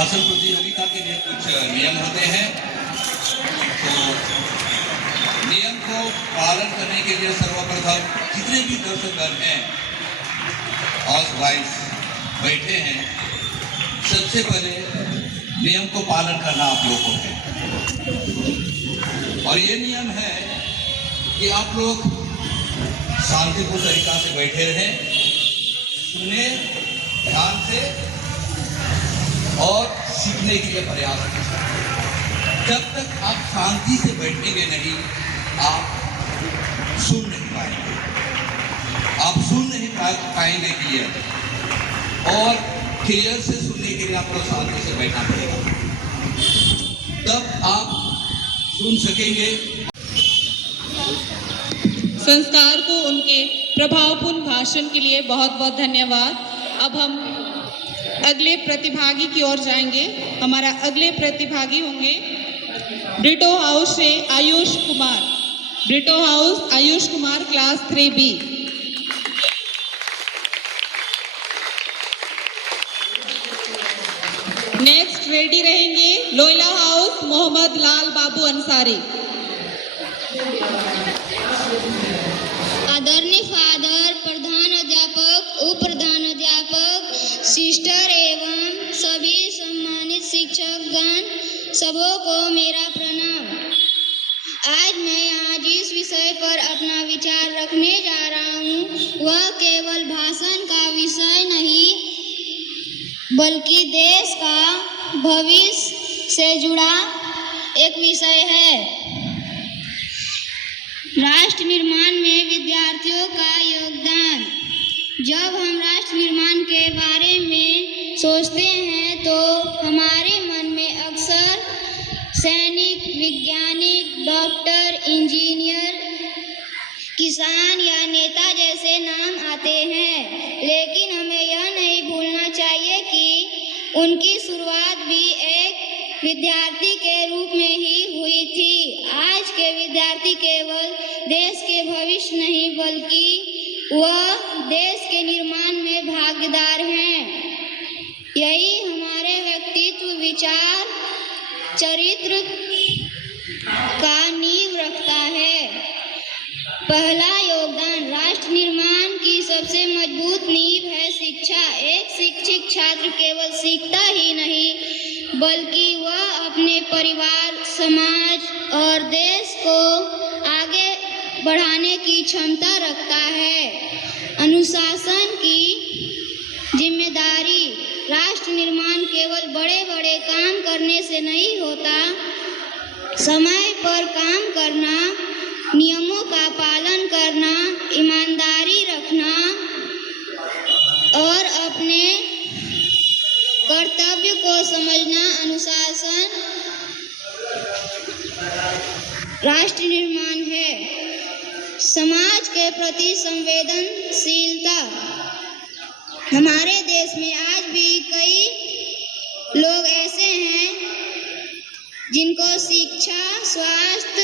भाषण प्रतियोगिता के लिए कुछ नियम होते हैं, तो नियम को पालन करने के लिए सर्वप्रथम जितने भी दर्शकगण हैं, हाउस वाइफ बैठे हैं, सबसे पहले नियम को पालन करना आप लोगों को है। और ये नियम है कि आप लोग शांतिपूर्ण तरीका से बैठे रहें, सुने ध्यान से और सीखने के लिए प्रयास करें। जब तक आप शांति से बैठेंगे नहीं, आप सुन नहीं पाएंगे, आप सुन नहीं पाएंगे क्लियर। और क्लियर से सुनने के लिए आपको शांति से बैठना पड़ेगा, तब आप सुन सकेंगे। संस्कार को उनके प्रभावपूर्ण भाषण के लिए बहुत बहुत धन्यवाद। अब हम अगले प्रतिभागी की ओर जाएंगे। हमारा अगले प्रतिभागी होंगे ब्रिटो हाउस से Ayush Kumar. Brito house Ayush Kumar, class 3B। Next ready रहेंगे लोयला हाउस मोहम्मद लाल बाबू अंसारी। आदरणीय फादर, प्रधान अध्यापक, उप प्रधान अध्यापक, सिस्टर एवं सभी सम्मानित शिक्षकगण, सबों को मेरा प्रणाम। आज मैं यहाँ जिस विषय पर अपना विचार रखने जा रहा हूँ, वह केवल भाषण का विषय नहीं, बल्कि देश का भविष्य से जुड़ा एक विषय है। राष्ट्र निर्माण में विद्यार्थियों का योगदान। जब हम राष्ट्र निर्माण के बारे में सोचते हैं तो हमारे मन में अक्सर सैनिक, वैज्ञानिक, डॉक्टर, इंजीनियर, किसान या नेता जैसे नाम आते हैं। लेकिन हमें यह नहीं भूलना चाहिए कि उनकी शुरुआत भी एक विद्यार्थी के रूप में ही हुई थी। आज के विद्यार्थी केवल देश के भविष्य नहीं, बल्कि वह देश के निर्माण में भागीदार हैं। यही हमारे व्यक्तित्व, विचार, चरित्र का नींव रखता है। पहला योगदान, राष्ट्र निर्माण की सबसे मजबूत नींव है शिक्षा। एक शिक्षित छात्र केवल सीखता ही नहीं, बल्कि वह अपने परिवार, समाज और देश को आगे बढ़ाने की क्षमता रखता है। अनुशासन की जिम्मेदारी, राष्ट्र निर्माण केवल बड़े बड़े काम करने से नहीं होता। समय पर काम करना, नियमों का पालन करना, ईमानदारी रखना और अपने कर्तव्य को समझना, अनुशासन राष्ट्र निर्माण है। समाज के प्रति संवेदनशीलता, हमारे देश में आज भी कई लोग ऐसे हैं जिनको शिक्षा, स्वास्थ्य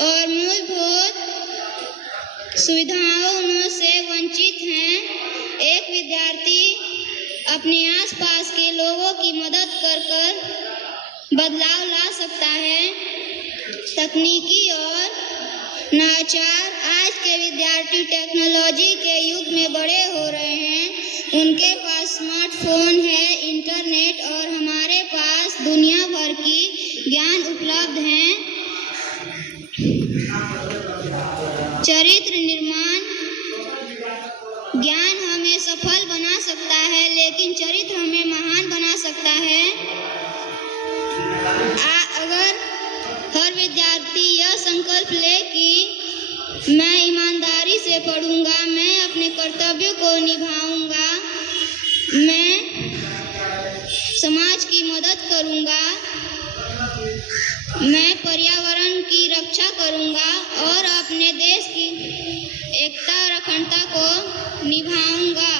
और मूलभूत सुविधाओं से वंचित हैं। एक विद्यार्थी अपने आसपास के लोगों की मदद कर बदलाव ला सकता है। तकनीकी और नवाचार, आज के विद्यार्थी टेक्नोलॉजी के युग में बड़े हो रहे हैं। उनके पास स्मार्टफोन है, इंटरनेट और हमारे पास दुनिया भर की ज्ञान उपलब्ध है। चरित्र निर्माण, ज्ञान हमें सफल बना सकता है, लेकिन चरित्र हमें महान बना सकता है। अगर हर विद्यार्थी यह संकल्प ले कि मैं ईमानदारी से पढ़ूंगा, मैं अपने कर्तव्यों को निभाऊंगा, मैं समाज की मदद करूंगा, मैं पर्यावरण की रक्षा करूंगा और अपने देश की एकता और अखंडता को निभाऊंगा।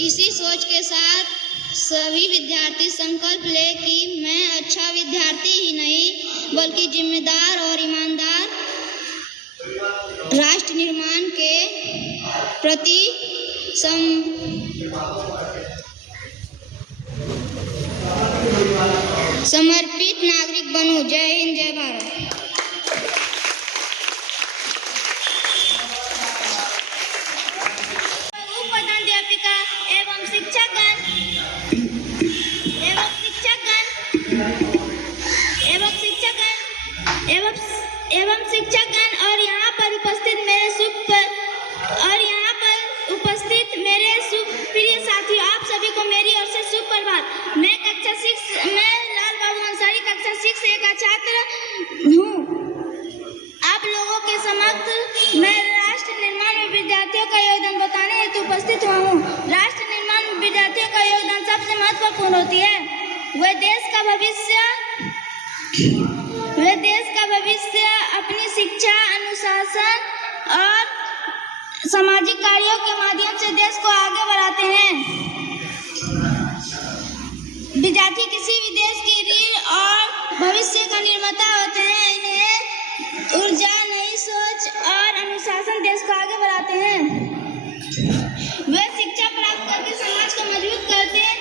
इसी सोच के साथ सभी विद्यार्थी संकल्प ले कि मैं अच्छा विद्यार्थी ही नहीं, बल्कि जिम्मेदार और ईमानदार राष्ट्र निर्माण के प्रति समर्पित नागरिक बनूं। जय हिंद, जय भारत। उपाध्यापिका एवं शिक्षकगण और यहाँ पर उपस्थित मेरे सुप्रिय साथियों, आप सभी को मेरी ओर से सुप्रभात। मैं लाल बाबू अंसारी कक्षा 6A का छात्र हूँ। आप लोगों के समक्ष मैं राष्ट्र निर्माण में विद्यार्थियों का योगदान बताने हेतु उपस्थित हुआ हूँ। राष्ट्र निर्माण में विद्यार्थियों का योगदान सबसे महत्वपूर्ण होती है। वे देश का भविष्य अपनी शिक्षा, अनुशासन और सामाजिक कार्यों के माध्यम से देश को आगे बढ़ाते हैं। विद्यार्थी किसी भी देश की रीढ़ और भविष्य का निर्माता होते हैं। इन्हें ऊर्जा, नई सोच और अनुशासन देश को आगे बढ़ाते हैं। वे शिक्षा प्राप्त करके समाज को मजबूत करते हैं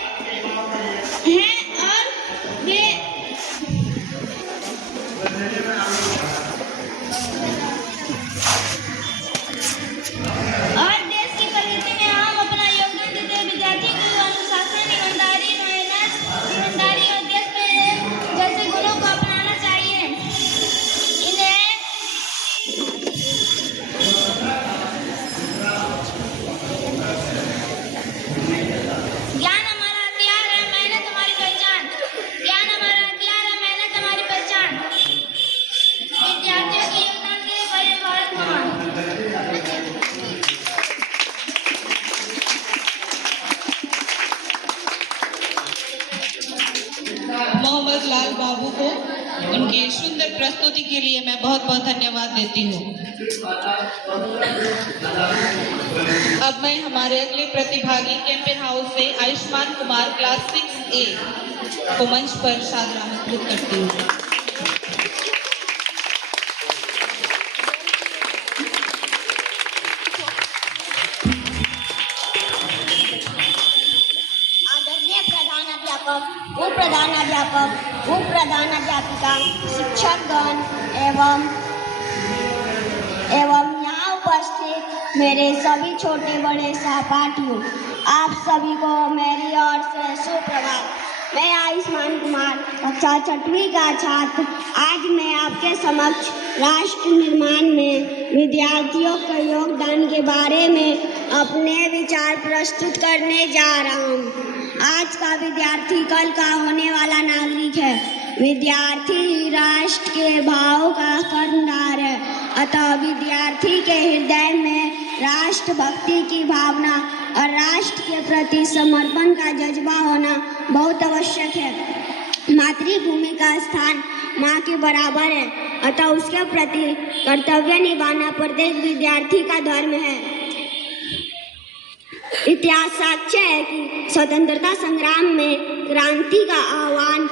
और देश की प्रगति में हम अपना योगदान देते हैं। विद्यार्थी को अनुशासन, ईमानदारी और देश प्रेम जैसे गुणों को अपनाना चाहिए। ज्ञान हमारा हथियार है, मेहनत हमारी पहचान। विद्यार्थियों के योगदान के लिए बड़े भारत महान। मोहम्मद लाल बाबू को उनकी सुंदर प्रस्तुति के लिए मैं बहुत बहुत धन्यवाद देती हूँ। अब मैं हमारे अगले प्रतिभागी कैंपेन हाउस से आयुष्मान कुमार क्लास 6A को मंच पर सादर आमंत्रित करती हूँ। उप प्रधानाध्यापिका, शिक्षकगण एवं यहाँ उपस्थित मेरे सभी छोटे बड़े सहपाठियों, आप सभी को मेरी ओर से सुप्रभात। मैं आयुष्मान कुमार कक्षा 6वीं का छात्र आज मैं आपके समक्ष राष्ट्र निर्माण में विद्यार्थियों के योगदान के बारे में अपने विचार प्रस्तुत करने जा रहा हूँ। आज का विद्यार्थी कल का होने वाला नागरिक है। विद्यार्थी राष्ट्र के भाव का कर्णधार है। अतः विद्यार्थी के हृदय में राष्ट्रभक्ति की भावना और राष्ट्र के प्रति समर्पण का जज्बा होना बहुत आवश्यक है। मातृभूमि का स्थान माँ के बराबर है, अतः उसके प्रति कर्तव्य निभाना प्रत्येक विद्यार्थी का धर्म है। इतिहास साक्ष्य है कि स्वतंत्रता संग्राम में क्रांति का आह्वान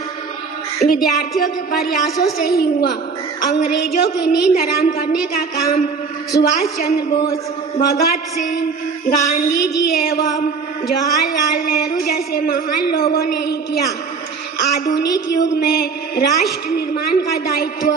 विद्यार्थियों के प्रयासों से ही हुआ। अंग्रेजों की नींद हराम करने का काम सुभाष चंद्र बोस, भगत सिंह, गांधी जी एवं जवाहरलाल नेहरू जैसे महान लोगों ने ही किया। आधुनिक युग में राष्ट्र निर्माण का दायित्व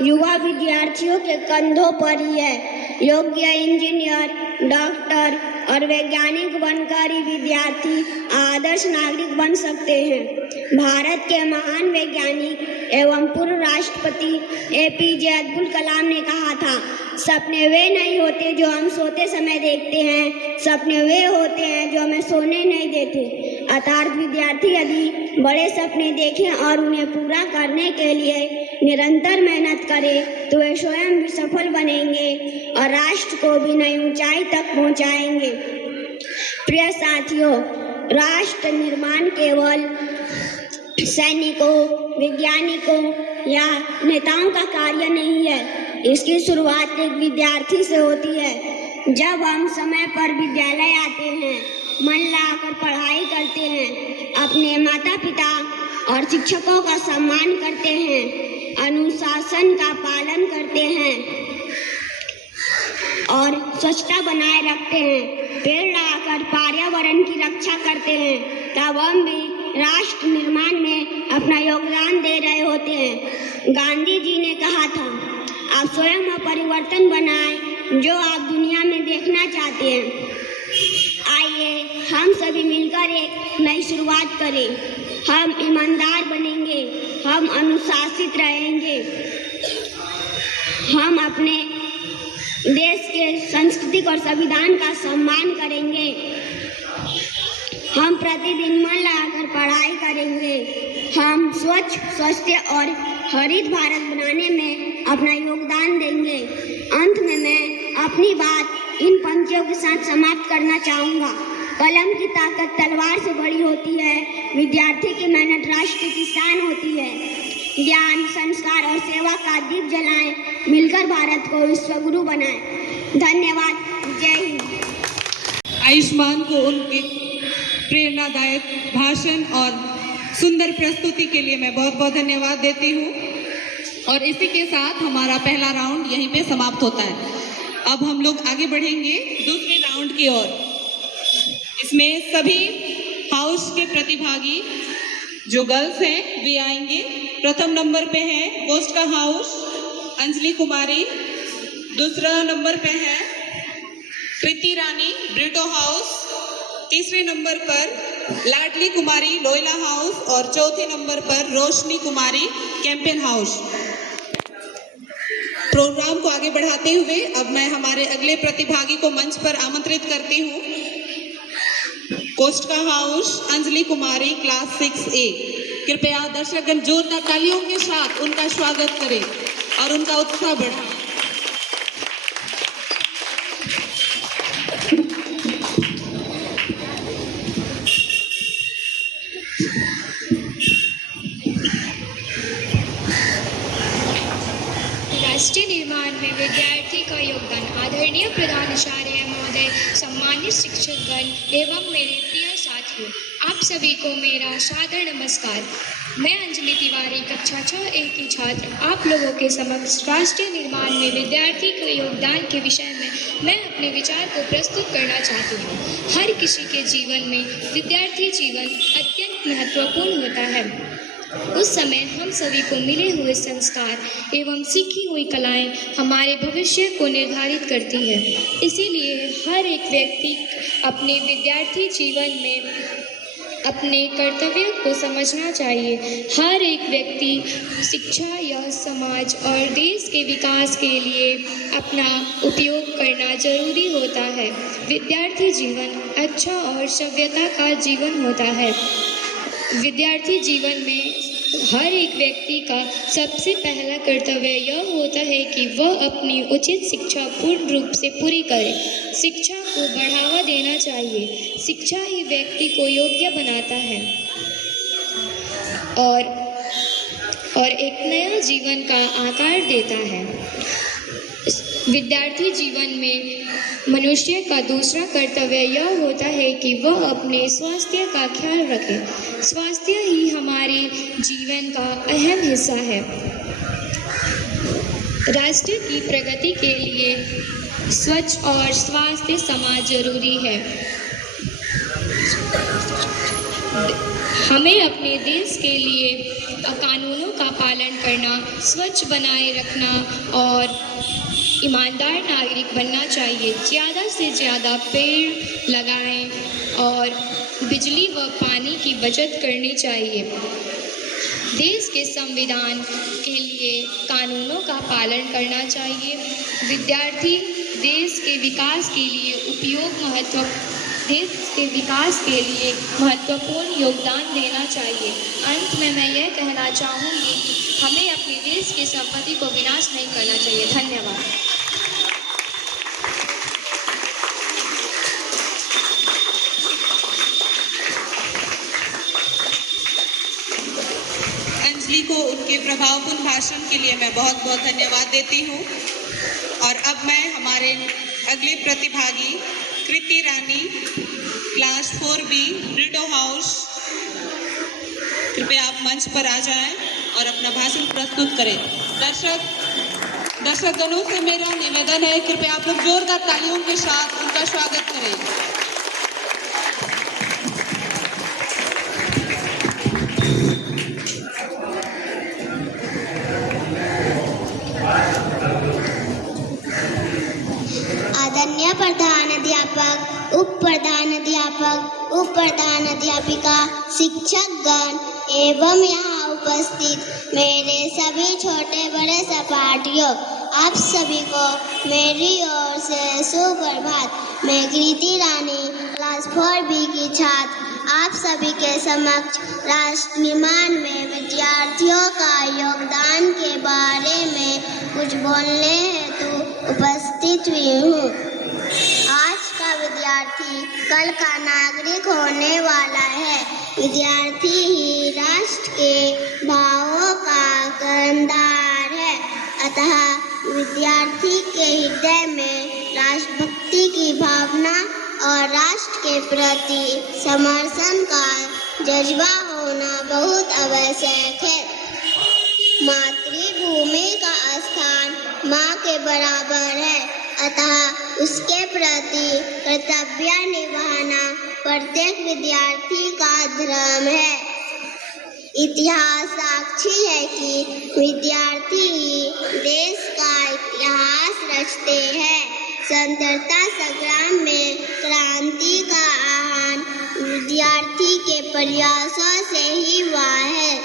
युवा विद्यार्थियों के कंधों पर ही है। योग्य इंजीनियर, डॉक्टर और वैज्ञानिक बनकर ही विद्यार्थी आदर्श नागरिक बन सकते हैं। भारत के महान वैज्ञानिक एवं पूर्व राष्ट्रपति APJ अब्दुल कलाम ने कहा था, सपने वे नहीं होते जो हम सोते समय देखते हैं, सपने वे होते हैं जो हमें सोने नहीं देते। अर्थात विद्यार्थी यदि बड़े सपने देखें और उन्हें पूरा करने के लिए निरंतर मेहनत करें तो वे स्वयं भी सफल बनेंगे और राष्ट्र को भी नई ऊंचाई तक पहुंचाएंगे। प्रिय साथियों, राष्ट्र निर्माण केवल सैनिकों, वैज्ञानिकों या नेताओं का कार्य नहीं है। इसकी शुरुआत एक विद्यार्थी से होती है। जब हम समय पर विद्यालय आते हैं, मन लगाकर पढ़ाई करते हैं, अपने माता पिता और शिक्षकों का सम्मान करते हैं, अनुशासन का पालन करते हैं और स्वच्छता बनाए रखते हैं, पेड़ लगाकर पर्यावरण की रक्षा करते हैं, तब हम भी राष्ट्र निर्माण में अपना योगदान दे रहे होते हैं। गांधी जी ने कहा था, आप स्वयं में परिवर्तन बनाएं जो आप दुनिया में देखना चाहते हैं। आइए हम सभी मिलकर एक नई शुरुआत करें। हम ईमानदार बनेंगे, हम अनुशासित रहेंगे, हम अपने देश के सांस्कृतिक और संविधान का सम्मान करेंगे, हम प्रतिदिन मन लगाकर पढ़ाई करेंगे, हम स्वच्छ, स्वस्थ और हरित भारत बनाने में अपना योगदान देंगे। अंत में मैं अपनी बात इन पंक्तियों के साथ समाप्त करना चाहूँगा। कलम की ताकत तलवार से बड़ी होती है, विद्यार्थी की मेहनत राष्ट्र की शान होती है। ज्ञान, संस्कार और सेवा का दीप जलाएं, मिलकर भारत को विश्वगुरु बनाएं। धन्यवाद। जय हिंद। आयुष्मान को उनके प्रेरणादायक भाषण और सुंदर प्रस्तुति के लिए मैं बहुत बहुत धन्यवाद देती हूँ। और इसी के साथ हमारा पहला राउंड यहीं पे समाप्त होता है। अब हम लोग आगे बढ़ेंगे दूसरे राउंड की ओर। इसमें सभी हाउस के प्रतिभागी जो गर्ल्स हैं वे आएंगे। प्रथम नंबर पे है पोस्ट का हाउस अंजलि कुमारी, दूसरा नंबर पे है कृति रानी ब्रिटो हाउस, तीसरे नंबर पर लाडली कुमारी लोयला हाउस और चौथे नंबर पर रोशनी कुमारी कैंपेन हाउस। प्रोग्राम को आगे बढ़ाते हुए अब मैं हमारे अगले प्रतिभागी को मंच पर आमंत्रित करती हूँ। कोस्ट का हाउस अंजलि कुमारी क्लास 6A। कृपया दर्शकगण जोरदार तालियों के साथ उनका स्वागत करें और उनका उत्साह बढ़ाएं। राष्ट्रीय निर्माण में विद्यार्थी का योगदान। आदरणीय प्रधानाचार्य महोदय, सम्मानित शिक्षकगण एवं मेरे प्रिय साथियों, आप सभी को मेरा सादर नमस्कार। मैं अंजलि तिवारी कक्षा 6A की छात्र आप लोगों के समक्ष राष्ट्रीय निर्माण में विद्यार्थी के योगदान के विषय में मैं अपने विचार को प्रस्तुत करना चाहती हूँ। हर किसी के जीवन में विद्यार्थी जीवन अत्यंत महत्वपूर्ण होता है। उस समय हम सभी को मिले हुए संस्कार एवं सीखी हुई कलाएं हमारे भविष्य को निर्धारित करती हैं। इसीलिए हर एक व्यक्ति अपने विद्यार्थी जीवन में अपने कर्तव्य को समझना चाहिए। हर एक व्यक्ति शिक्षा या समाज और देश के विकास के लिए अपना उपयोग करना जरूरी होता है। विद्यार्थी जीवन अच्छा और सभ्यता का जीवन होता है। विद्यार्थी जीवन में हर एक व्यक्ति का सबसे पहला कर्तव्य यह होता है कि वह अपनी उचित शिक्षा पूर्ण रूप से पूरी करे। शिक्षा को बढ़ावा देना चाहिए। शिक्षा ही व्यक्ति को योग्य बनाता है और एक नया जीवन का आकार देता है। विद्यार्थी जीवन में मनुष्य का दूसरा कर्तव्य यह होता है कि वह अपने स्वास्थ्य का ख्याल रखे। स्वास्थ्य ही हमारे जीवन का अहम हिस्सा है। राष्ट्र की प्रगति के लिए स्वच्छ और स्वास्थ्य समाज जरूरी है। हमें अपने देश के लिए कानूनों का पालन करना, स्वच्छ बनाए रखना और ईमानदार नागरिक बनना चाहिए। ज़्यादा से ज़्यादा पेड़ लगाएं और बिजली व पानी की बचत करनी चाहिए। देश के संविधान के लिए कानूनों का पालन करना चाहिए। विद्यार्थी देश के विकास के लिए महत्वपूर्ण योगदान देना चाहिए। अंत में मैं यह कहना चाहूँगी कि हमें अपने देश की संपत्ति को विनाश नहीं करना चाहिए। धन्यवाद। अंजलि को उनके प्रभावपूर्ण भाषण के लिए मैं बहुत बहुत धन्यवाद देती हूँ। और अब मैं हमारे अगले प्रतिभागी कृति रानी क्लास 4B ब्रिटो हाउस, कृपया आप मंच पर आ जाएं और अपना भाषण प्रस्तुत करें। दर्शकगणों से मेरा निवेदन है, कृपया आप लोग जोरदार तालियों के साथ उनका स्वागत करें। अध्यापिका, शिक्षकगण एवं यहाँ उपस्थित मेरे सभी छोटे बड़े सहपाठियों, आप सभी को मेरी ओर से सुप्रभात। मैं कृति रानी क्लास 4B की छात्र आप सभी के समक्ष राष्ट्र निर्माण में विद्यार्थियों का योगदान के बारे में कुछ बोलने हेतु उपस्थित हुई हूँ। आज का विद्यार्थी कल का नागरिक होने वाला है। विद्यार्थी ही राष्ट्र के भावों का कर्णधार है। अतः विद्यार्थी के हृदय में राष्ट्रभक्ति की भावना और राष्ट्र के प्रति समर्पण का जज्बा होना बहुत आवश्यक है। मातृभूमि का स्थान माँ के बराबर है, अतः उसके प्रति कर्तव्य निभाना प्रत्येक विद्यार्थी का धर्म है। इतिहास साक्षी है कि विद्यार्थी ही देश का इतिहास रचते हैं। स्वतंत्रता संग्राम में क्रांति का आह्वान विद्यार्थी के प्रयासों से ही हुआ है।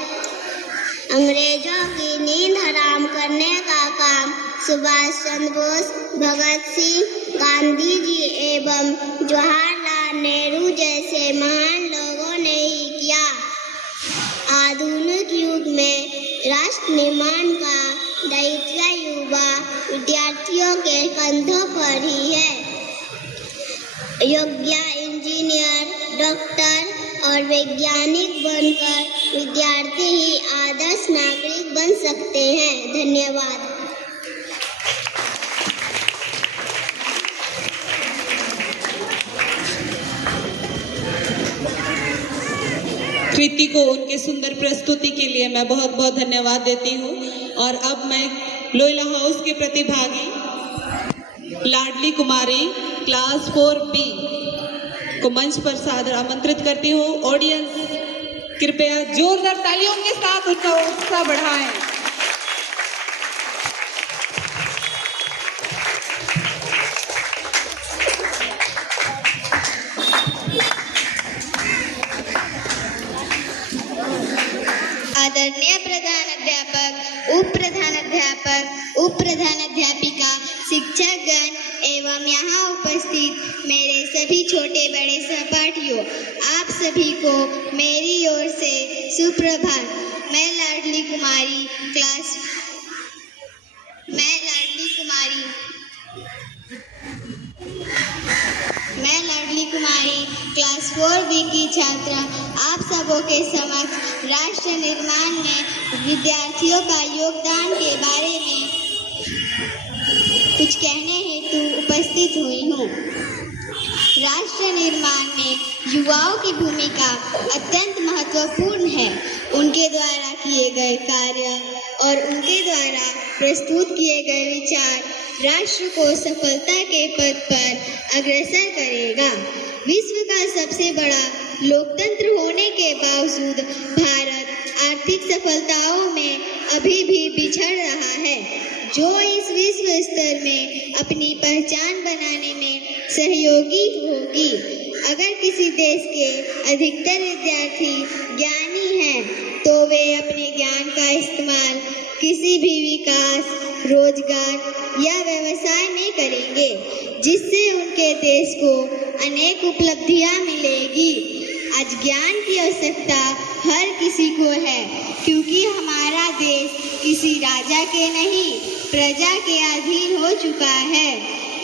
अंग्रेजों की नींद हराम करने का काम सुभाष चंद्र बोस, भगत सिंह, गांधी जी एवं जवाहरलाल नेहरू जैसे महान लोगों ने ही किया। आधुनिक युग में राष्ट्र निर्माण का दायित्व युवा विद्यार्थियों के कंधों पर ही है। योग्य इंजीनियर, डॉक्टर और वैज्ञानिक बनकर विद्यार्थी ही आदर्श नागरिक बन सकते हैं। धन्यवाद। कृति को उनके सुंदर प्रस्तुति के लिए मैं बहुत बहुत धन्यवाद देती हूँ। और अब मैं लोयला हाउस के प्रतिभागी लाडली कुमारी क्लास 4B को मंच पर सादर आमंत्रित करती हूँ। ऑडियंस कृपया जोरदार तालियों के साथ उनका उत्साह बढ़ाएं। आदरणीय प्रधानाध्यापक, उप प्रधानाध्यापिका, शिक्षकगण एवं यहाँ उपस्थित मेरे सभी छोटे बड़े सहपाठियों, आप सभी को मेरी ओर से सुप्रभात। मैं लाडली कुमारी क्लास 4B की छात्रा आप सबों के समक्ष राष्ट्र निर्माण में विद्यार्थियों का योगदान के बारे में कुछ कहने हेतु उपस्थित हुई हूँ। राष्ट्र निर्माण में युवाओं की भूमिका अत्यंत महत्वपूर्ण है। उनके द्वारा किए गए कार्य और उनके द्वारा प्रस्तुत किए गए विचार राष्ट्र को सफलता के पथ पर अग्रसर करेगा। विश्व का सबसे बड़ा लोकतंत्र होने के बावजूद भारत आर्थिक सफलताओं में अभी भी पिछड़ रहा है, जो इस विश्व स्तर में अपनी पहचान बनाने में सहयोगी होगी। अगर किसी देश के अधिकतर विद्यार्थी ज्ञानी हैं, तो वे अपने ज्ञान का इस्तेमाल किसी भी विकास, रोजगार या व्यवसाय में करेंगे, जिससे उनके देश को अनेक उपलब्धियां मिलेगी। आज ज्ञान की आवश्यकता हर किसी को है, क्योंकि हमारा देश किसी राजा के नहीं, प्रजा के अधीन हो चुका है।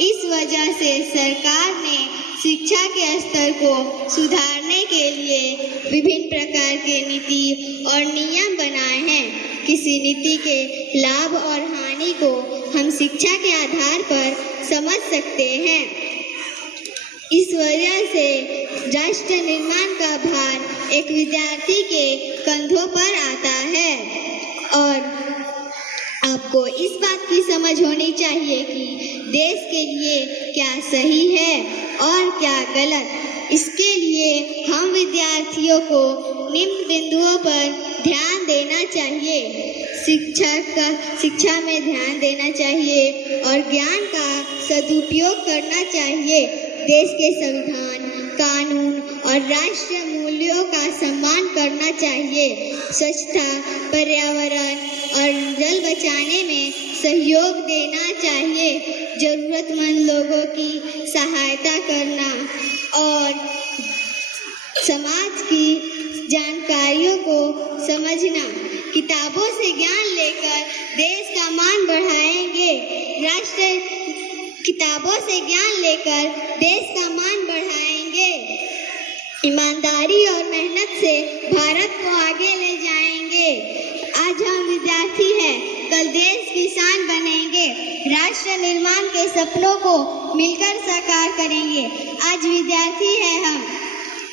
इस वजह से सरकार ने शिक्षा के स्तर को सुधारने के लिए विभिन्न प्रकार के नीति और नियम बनाए हैं। किसी नीति के लाभ और हानि को हम शिक्षा के आधार पर समझ सकते हैं। इस वजह से राष्ट्र निर्माण का भार एक विद्यार्थी के कंधों पर आता है और आपको इस बात की समझ होनी चाहिए कि देश के लिए क्या सही है और क्या गलत। इसके लिए हम विद्यार्थियों को निम्न बिंदुओं पर ध्यान देना चाहिए। शिक्षा में ध्यान देना चाहिए और ज्ञान का सदुपयोग करना चाहिए। देश के संविधान, कानून और राष्ट्रीय मूल्यों मूल्यों का सम्मान करना चाहिए। स्वच्छता, पर्यावरण और जल बचाने में सहयोग देना चाहिए। जरूरतमंद लोगों की सहायता करना और समाज की जानकारियों को समझना। किताबों से ज्ञान लेकर देश का मान बढ़ाएंगे। किताबों से ज्ञान लेकर देश का मान बढ़ाएंगे। ईमानदारी और मेहनत से भारत को आगे ले जाएंगे। आज हम विद्यार्थी हैं, कल देश की शान बनेंगे। राष्ट्र निर्माण के सपनों को मिलकर साकार करेंगे। आज विद्यार्थी हैं हम,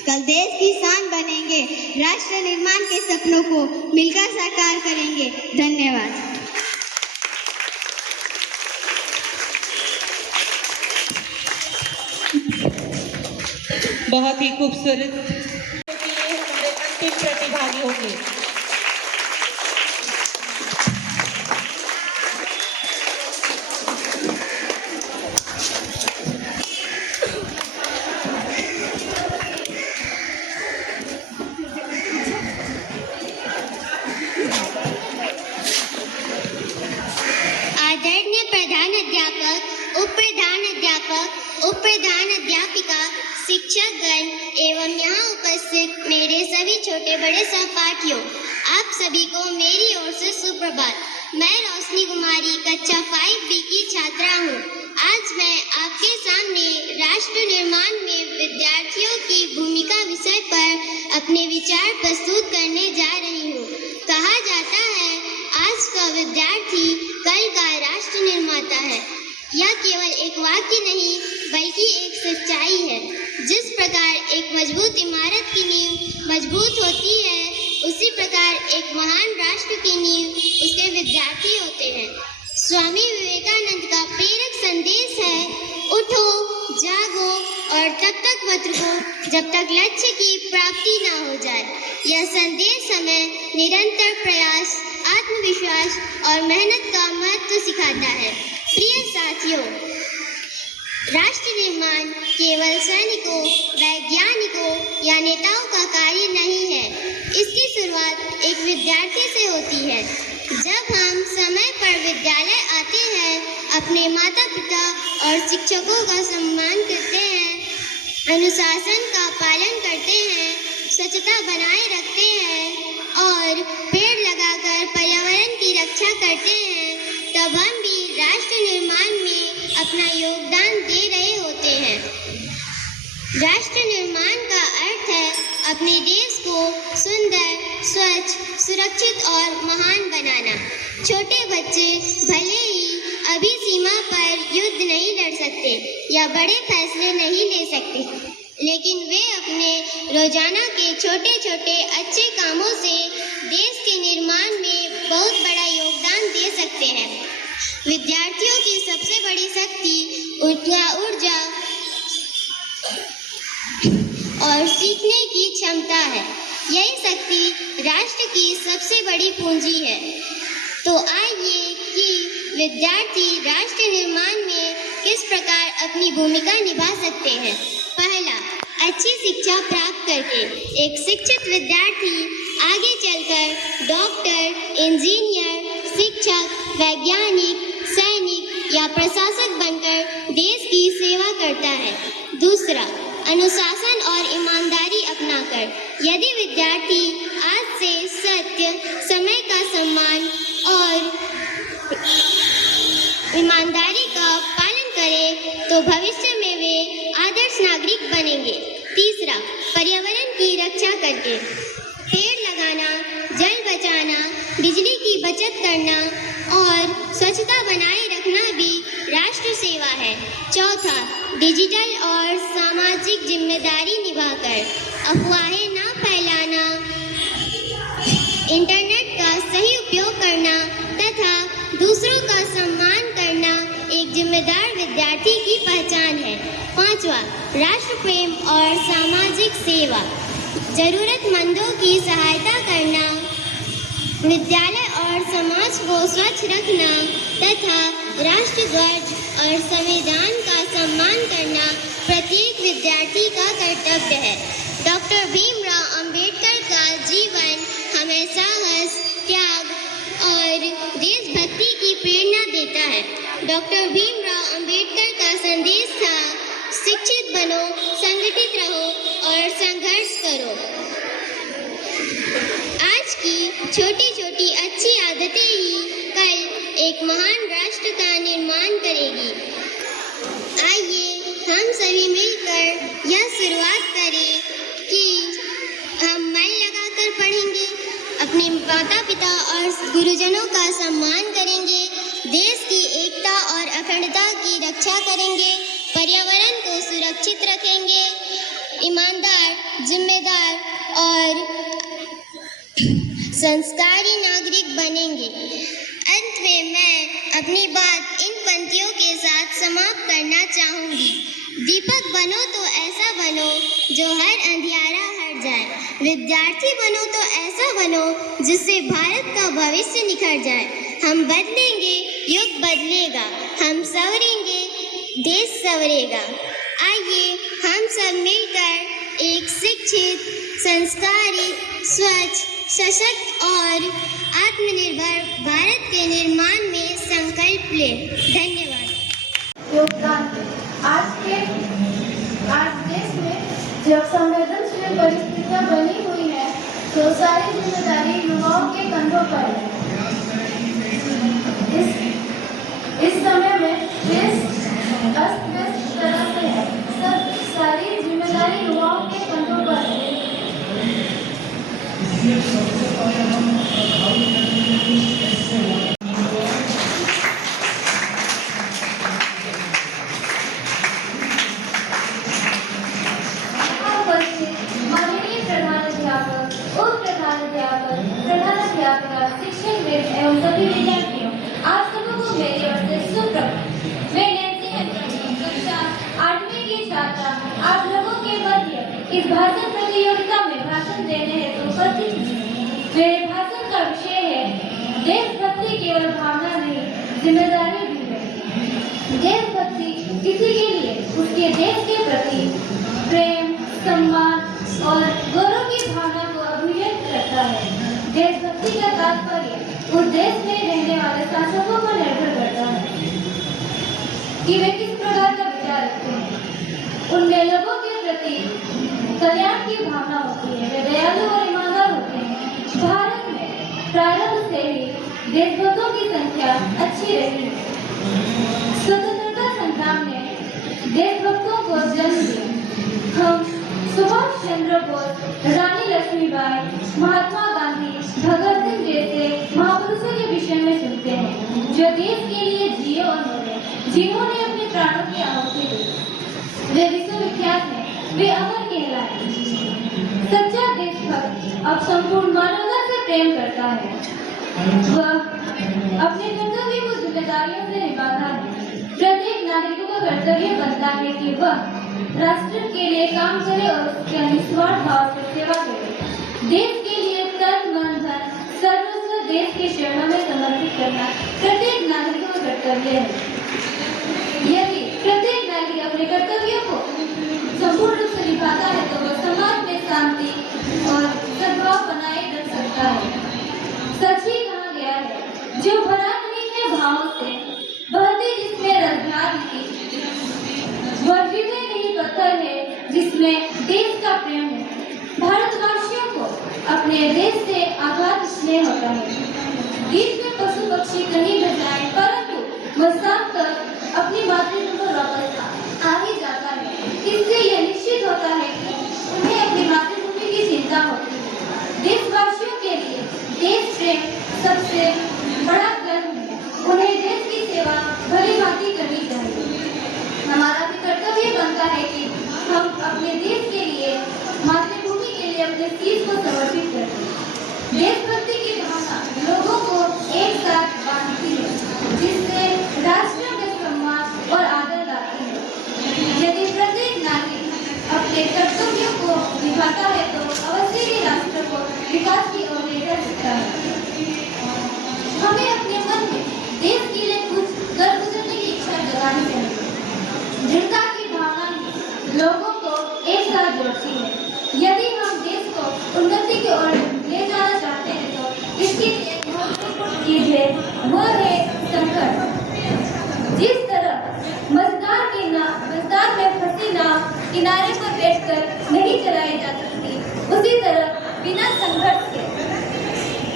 कल देश की शान बनेंगे। राष्ट्र निर्माण के सपनों को मिलकर साकार करेंगे। धन्यवाद। बहुत ही खूबसूरत हमारे अंतिम प्रतिभागी होंगे। आदरणीय प्रधान अध्यापक, उप प्रधान अध्यापक, उप प्रधान अध्यापिका, शिक्षकगण एवं यहाँ उपस्थित मेरे सभी छोटे बड़े सहपाठियों, आप सभी को मेरी ओर से सुप्रभात। मैं रोशनी कुमारी कक्षा 5B की छात्रा हूँ। आज मैं आपके सामने राष्ट्र निर्माण में विद्यार्थियों की भूमिका विषय पर अपने विचार प्रस्तुत करने जा रही हूँ। कहा जाता है, आज का विद्यार्थी कल का राष्ट्र निर्माता है। यह केवल एक वाक्य नहीं बल्कि एक सच्चाई है। जिस प्रकार एक मजबूत इमारत की नींव मजबूत होती है, उसी प्रकार एक महान राष्ट्र की नींव उसके विद्यार्थी होते हैं। स्वामी विवेकानंद का प्रेरक संदेश है, उठो, जागो और तब तक मत रुको जब तक लक्ष्य की प्राप्ति न हो जाए। यह संदेश हमें निरंतर प्रयास, आत्मविश्वास और मेहनत का महत्व सिखाता है। प्रिय साथियों, राष्ट्र निर्माण केवल सैनिकों, वैज्ञानिकों या नेताओं का कार्य नहीं है। इसकी शुरुआत एक विद्यार्थी से होती है। जब हम समय पर विद्यालय आते हैं, अपने माता पिता और शिक्षकों का सम्मान करते हैं, अनुशासन का पालन करते हैं, स्वच्छता बनाए रखते हैं और पेड़ लगाकर पर्यावरण की रक्षा करते हैं, तब हम भी राष्ट्र निर्माण में अपना योगदान दे रहे होते हैं। राष्ट्र निर्माण का अर्थ है अपने देश को सुंदर, स्वच्छ, सुरक्षित और महान बनाना। छोटे बच्चे भले ही अभी सीमा पर युद्ध नहीं लड़ सकते या बड़े फैसले नहीं ले सकते, लेकिन वे अपने रोजाना के छोटे छोटे अच्छे कामों से देश के निर्माण में बहुत बड़ा योगदान दे सकते हैं। विद्यार्थियों की सबसे बड़ी शक्ति ऊर्जा और सीखने की क्षमता है। यही शक्ति राष्ट्र की सबसे बड़ी पूंजी है। तो आइए कि विद्यार्थी राष्ट्र निर्माण में किस प्रकार अपनी भूमिका निभा सकते हैं। पहला, अच्छी शिक्षा प्राप्त करके एक शिक्षित विद्यार्थी आगे चलकर डॉक्टर, इंजीनियर, शिक्षक, वैज्ञानिक, सैनिक या प्रशासक बनकर देश की सेवा करता है। दूसरा, अनुशासन और ईमानदारी अपनाकर यदि विद्यार्थी आज से सत्य, समय का सम्मान और ईमानदारी का पालन करे तो भविष्य में वे आदर्श नागरिक बनेंगे। तीसरा, पर्यावरण की रक्षा करके पेड़ लगाना, जल बचाना, बिजली की बचत करना और स्वच्छता बनाए रखना भी राष्ट्र सेवा है। चौथा, डिजिटल और सामाजिक जिम्मेदारी निभाकर अफवाहें न फैलाना, इंटरनेट का सही उपयोग करना तथा दूसरों का सम्मान करना एक जिम्मेदार विद्यार्थी की पहचान है। पांचवा, राष्ट्र प्रेम और सामाजिक सेवा, जरूरतमंदों की सहायता करना, विद्यालय और समाज को स्वच्छ रखना तथा राष्ट्र ध्वज और संविधान का सम्मान करना प्रत्येक विद्यार्थी का कर्तव्य है। डॉक्टर भीमराव हमें साहस, त्याग और देशभक्ति की प्रेरणा देता है। डॉक्टर भीमराव अंबेडकर का संदेश था, शिक्षित बनो, संगठित रहो और संघर्ष करो। आज की छोटी छोटी अच्छी आदतें ही कल एक महान राष्ट्र का निर्माण करेगी। आइए हम सभी मिलकर यह शुरुआत करें कि हम मन लगाकर पढ़ेंगे, अपने माता पिता और गुरुजनों का सम्मान करेंगे, देश की एकता और अखंडता की रक्षा करेंगे, पर्यावरण को सुरक्षित रखेंगे, ईमानदार, जिम्मेदार और संस्कारी नागरिक बनेंगे। अंत में मैं अपनी बात इन पंक्तियों के साथ समाप्त करना चाहूंगी। दीपक बनो तो ऐसा बनो जो हर अंधियारा हट जाए, विद्यार्थी बनो तो ऐसा बनो जिससे भारत का भविष्य निखर जाए। हम बदलेंगे, युग बदलेगा, हम संवरेंगे, देश संवरेगा। आइए हम सब मिलकर एक शिक्षित, संस्कारी, स्वच्छ, सशक्त और आत्मनिर्भर भारत के निर्माण में संकल्प लें। धन्यवाद। योगदान आज देश में जब संवेदनशील परिस्थितियां बनी हुई है तो सारी जिम्मेदारी युवाओं के कंधों पर है। इस समय में देश अस्त व्यस्त तरह से है, सारी जिम्मेदारी युवाओं के कंधों पर है। एवं सभी विद्यार्थियों, आप सबको मेरी ओर से सुप्रभात। मैं नैन्सी हंसराज, कक्षा 8वीं की छात्रा आप लोगों के मध्य इस भाषण प्रतियोगिता में भाषण देने हेतु उपस्थित हूँ। मेरे भाषण का विषय है देशभक्ति केवल भावना नहीं, जिम्मेदारी भी है। देशभक्ति किसी के लिए उसके देश के प्रति प्रेम, सम्मान और गौरव की भावना को अभिव्यक्त करता है। देशभक्ति का तात्पर्य उस देश में रहने वाले शासकों पर निर्भर करता है कि वे किस प्रकार का विचार रखते हैं। उनमें लोगों के प्रति कल्याण की भावना होती है, वे दयालु और ईमानदार होते हैं। भारत में प्रारंभ से ही देशभक्तों की संख्या अच्छी रही है। स्वतंत्रता संग्राम ने देशभक्तों को जन्म दिया। हम सुभाष चंद्र बोस, रानी लक्ष्मीबाई, महात्मा गांधी, भगत सिंह जैसे महापुरुषों के विषय में सुनते हैं जो देश के लिए जिए और मरे, जिन्होंने अपने प्राणों की आहुति दी। वे विश्वविख्यात हैं, वे अमर कहलाए। सच्चा देशभक्त अब संपूर्ण मानवता से प्रेम करता है। वह अपने कर्तव्य को जिम्मेदारियों से निभाता है। प्रत्येक नागरिक का कर्तव्य बनता है कि वह राष्ट्र के लिए काम करे और उसके निस्वार्थ भाव से सेवा करे। देश के लिए तन, मन, धन सर्वस्व देश के चरणों में समर्पित करना प्रत्येक नागरिक का कर्तव्य है। यदि प्रत्येक नागरिक अपने कर्तव्यों को संपूर्ण रूप से निभाता है तो वह समाज में शांति और सद्भाव बनाए रख सकता है। सच ही कहा गया है, जो भरा नहीं है भावों से, बहती जिसमें रसधार नहीं, वह जीते नहीं पत्थर है जिसमें देश का प्रेम है। भारतवासियों को अपने देश से आघात स्नेह होता है। देश में पशु पक्षी कहीं न जाए, परंतु वह शाम तक अपनी मातृभूमि को वापस आ ही जाता है। इससे यह निश्चित होता है कि उन्हें अपनी मातृभूमि की चिंता होती है। देशवासियों के लिए देश प्रेम सबसे बड़ा कर्म है। उन्हें देश की सेवा भली भांति करनी चाहिए। हमारा भी कर्तव्य बनता है कि हम अपने देश के लिए, मातृभूमि के लिए अपने शीश को समर्पित करें। देशभक्ति की भावना लोगों को वह है संघर्ष। जिस तरह मझधार में फंसी नाव किनारे पर बैठकर नहीं चलाई जा सकती, उसी तरह बिना संघर्ष के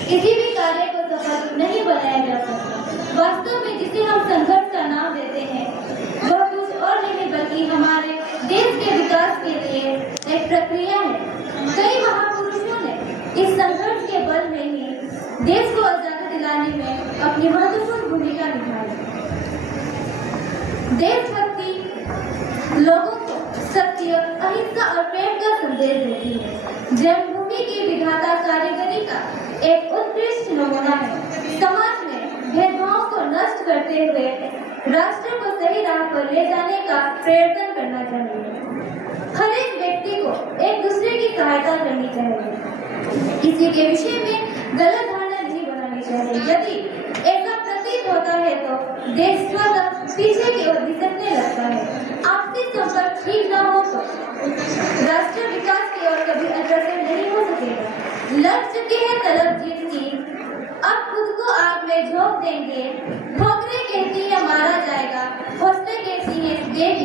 किसी भी कार्य को सफल नहीं बनाया जा सकता। वास्तव में जिसे हम संघर्ष का नाम देते हैं वह कुछ और नहीं बल्कि हमारे देश के विकास के लिए एक प्रक्रिया है। कई महापुरुषों ने इस संघर्ष के बल में ही देश को आजादी दिलाने में अपनी महत्वपूर्ण भूमिका निभाई। देशभक्ति लोगों को सत्य, अहिंसा और प्रेम का संदेश देती है। जन्मभूमि की विधाता कारीगरी का एक उत्कृष्ट नमूना है। समाज में भेदभाव को नष्ट करते हुए राष्ट्र को सही राह पर ले जाने का प्रयत्न करना चाहिए। हर एक व्यक्ति को एक दूसरे की सहायता करनी चाहिए। किसी के विषय में गलत धारणा नहीं बनानी चाहिए। यदि ऐसा प्रतीत होता है तो देश स्वतः पीछे की ओर घिसकने लगता है। आपसी संपर्क ठीक न हो तो राष्ट्र विकास की ओर कभी अग्रसर नहीं हो सकेगा। लग चुकी है तलब जीत की, अब खुद को आग में झोंक देंगे। ठोकरें कहती है मारा जाएगा, हौसले कहती है देख।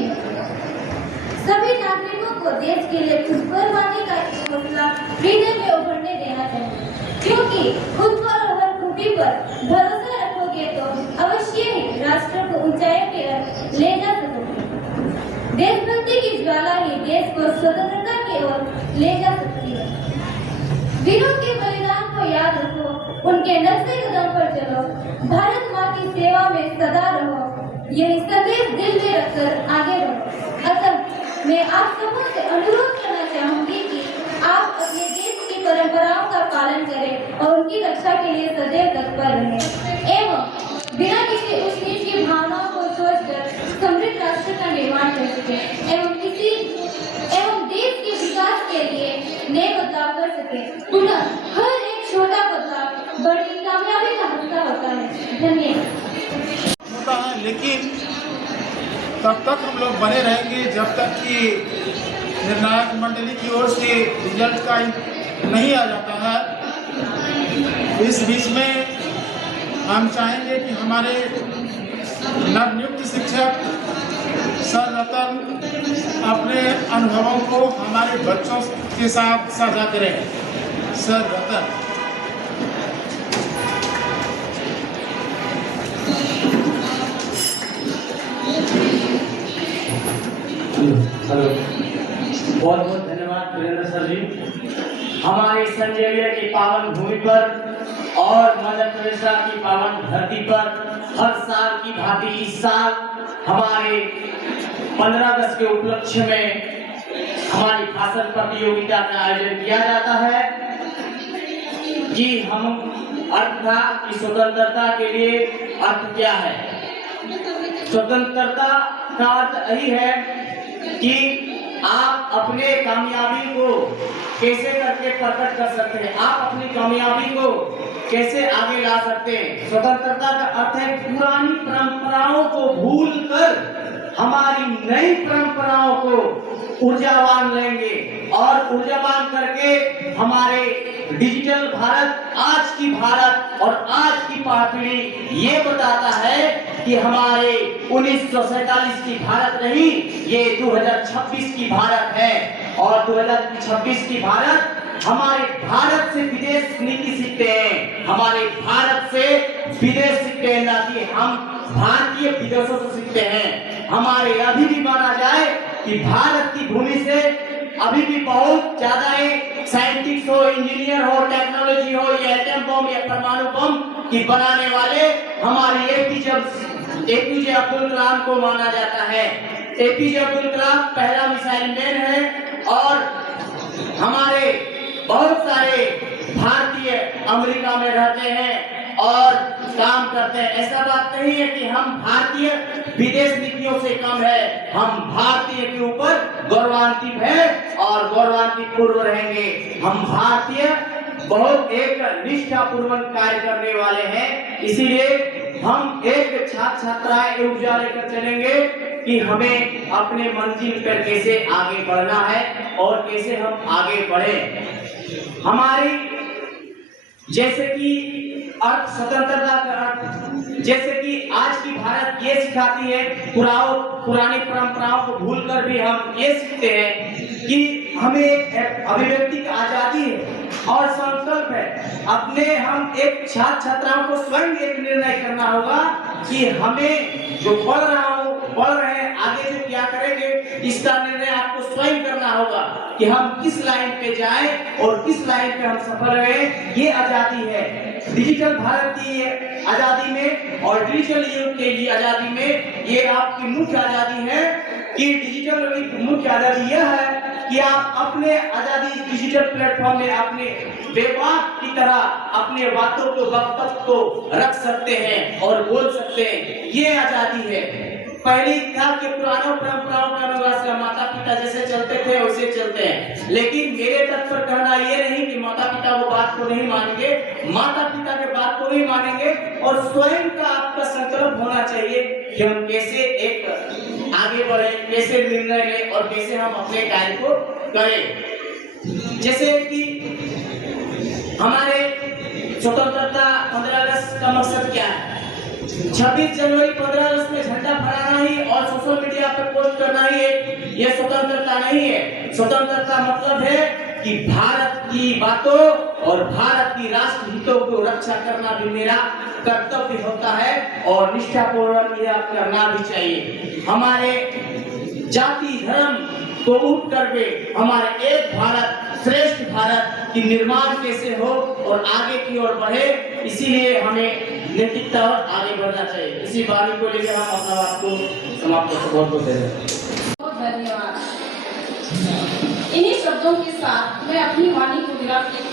सभी नागरिकों को देश के लिए कुछ कुर्बानी का हौसला हृदय में उभरने देना चाहिए, क्योंकि खुद पर और हर खूबी पर भरोसा रखोगे तो अवश्य ही राष्ट्र को ऊंचाइयों की ओर ले जा सकोगे। देशभक्ति की ज्वाला ही देश को स्वतंत्रता की ओर ले जा सकती है। वीरों के बलिदान को याद रखो, उनके नक्शे कदम पर चलो, भारत माँ की सेवा में सदा रहो। यही संदेश दिल में रखकर आगे बढ़ो। अतः मैं आप सबों से अनुरोध करना चाहूंगी कि आप अपने देश की परंपराओं का पालन करें और उनकी रक्षा के लिए सदैव तत्पर रहें एवं बिना किसी उच्च नीच की भावनाओं को सोचकर समृद्ध राष्ट्र का निर्माण कर सके एवं देश के विकास के लिए नए बदलाव कर सके। पुनः हर एक छोटा बदलाव बड़ी कामयाबी का हिस्सा होता है। धन्यवाद। होता है, लेकिन तब तक हम लोग बने रहेंगे जब तक कि निर्णायक मंडली की ओर से रिजल्ट का नहीं आ जाता है। इस बीच में हम चाहेंगे कि हमारे नवनियुक्त शिक्षक सर रतन अपने अनुभवों को हमारे बच्चों के साथ साझा करें। सर रतन। हेलो, बहुत बहुत धन्यवाद वीरेंद्र सर जी। हमारे संजय की पावन भूमि पर और मध्य प्रदेश की पावन धरती पर हर साल की भांति इस साल हमारे 15 अगस्त के उपलक्ष्य में हमारी भाषण प्रतियोगिता का आयोजन किया जाता है कि हम अर्थ था कि स्वतंत्रता के लिए अर्थ क्या है। स्वतंत्रता का अर्थ यही है कि आप अपने कामयाबी को कैसे करके प्रकट कर सकते हैं, आप अपनी कामयाबी को कैसे आगे ला सकते हैं। स्वतंत्रता का अर्थ है पुरानी परंपराओं को भूलकर हमारी नई परंपराओं को ऊर्जावान लेंगे और ऊर्जावान करके हमारे डिजिटल भारत, आज की भारत और आज की पीढ़ी ये बताता है कि हमारे 1947 की भारत नहीं, ये 2026 की भारत है। और 2026 की भारत हमारे भारत से विदेश नीति सीखते हैं, हमारे भारत से विदेश सीखते हैं, ना कि हम भारतीय विदेशों से सीखते हैं। हमारे अभी भी माना जाए कि भारत की भूमि से अभी भी बहुत ज्यादा साइंटिस्ट हो, इंजीनियर हो, टेक्नोलॉजी हो, या एटम बम या परमाणु बम की बनाने वाले हमारे एपीजे अब्दुल कलाम को माना जाता है। एपीजे अब्दुल कलाम पहला मिसाइल मैन है और हमारे बहुत सारे भारतीय अमेरिका में रहते हैं और काम करते हैं। ऐसा बात नहीं है कि हम भारतीय विदेश नीतियों से कम है, हम भारतीय के ऊपर गौरवान्वित हैं और गौरवान्वित पूर्व रहेंगे। हम भारतीय बहुत एक निष्ठापूर्वक कार्य करने वाले हैं, इसीलिए हम एक छात्र छात्राएं ऊर्जा लेकर चलेंगे कि हमें अपने मंजिल पर कैसे आगे बढ़ना है और कैसे हम आगे बढ़े। हमारी जैसे कि अर्थ, स्वतंत्रता का अर्थ, जैसे कि आज की भारत ये सिखाती है, पुरानी परंपराओं को भूलकर भी हम ये सीखते हैं कि हमें एक अभिव्यक्ति की आजादी है और संकल्प है। अपने हम एक छात्र छात्राओं को स्वयं एक निर्णय करना होगा कि हमें जो बढ़ रहे हैं आगे जो क्या करेंगे, इसका निर्णय आपको स्वयं करना होगा कि हम किस लाइन पे जाएं और किस लाइन पे हम सफल रहे। ये आजादी है डिजिटल भारत की आजादी में और डिजिटल युग के लिए आजादी में। ये आपकी मुख्य आजादी है कि डिजिटल युग की मुख्य आजादी यह है कि आप अपने आजादी डिजिटल प्लेटफॉर्म में अपने बेबाक की तरह अपने बातों को, वक्तव्य को रख सकते हैं और बोल सकते हैं। ये आजादी है। पहली था कि पुरानों परंपराओं के अनुसार माता पिता जैसे चलते थे वैसे चलते हैं, लेकिन मेरे तक पर कहना ये नहीं कि माता पिता वो बात को नहीं मानेंगे, माता पिता के बात को भी मानेंगे और स्वयं का आपका संकल्प होना चाहिए कि हम कैसे एक आगे बढ़े, कैसे निर्णय लें और कैसे हम अपने कार्य को करें। जैसे कि हमारे स्वतंत्रता 15 अगस्त का मकसद क्या है? 26 जनवरी 15 अगस्त में झंडा फहराना ही और सोशल मीडिया पर पोस्ट करना ही ये स्वतंत्रता नहीं है। स्वतंत्रता मतलब है कि भारत की बातों और भारत की राष्ट्र हितों को रक्षा करना भी मेरा कर्तव्य होता है और निष्ठापूर्वक यह करना भी चाहिए। हमारे जाति धर्म को उठ करके हमारे एक भारत श्रेष्ठ भारत की निर्माण कैसे हो और आगे की ओर बढ़े, इसीलिए हमें नैतिकता और आगे बढ़ना चाहिए। इसी बात को लेकर हम अपना बात को समाप्त करते हैं। बहुत धन्यवाद। इन्हीं शब्दों के साथ मैं अपनी वाणी को विराम देती